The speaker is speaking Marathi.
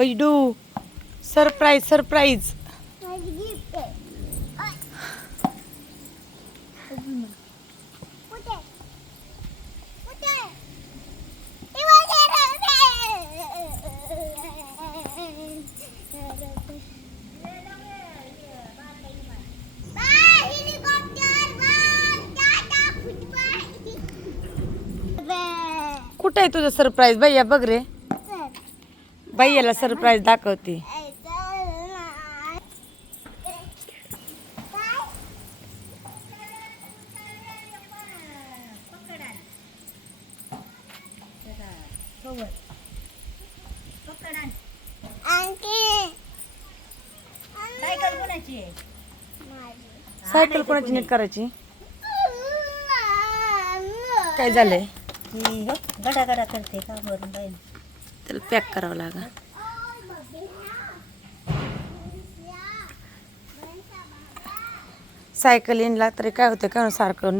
Baidu surprise surprise. कुठे आहे तुझं सरप्राईज भैया? बघ रे, भैयाला सरप्राईज दाखवते. सायकल कोणाची नीट करायची? काय झालंय? गडा गडा करते का भरून राहील. त्याला पॅक करावं लागेल. सायकल इनला तरी काय होतं का सारखं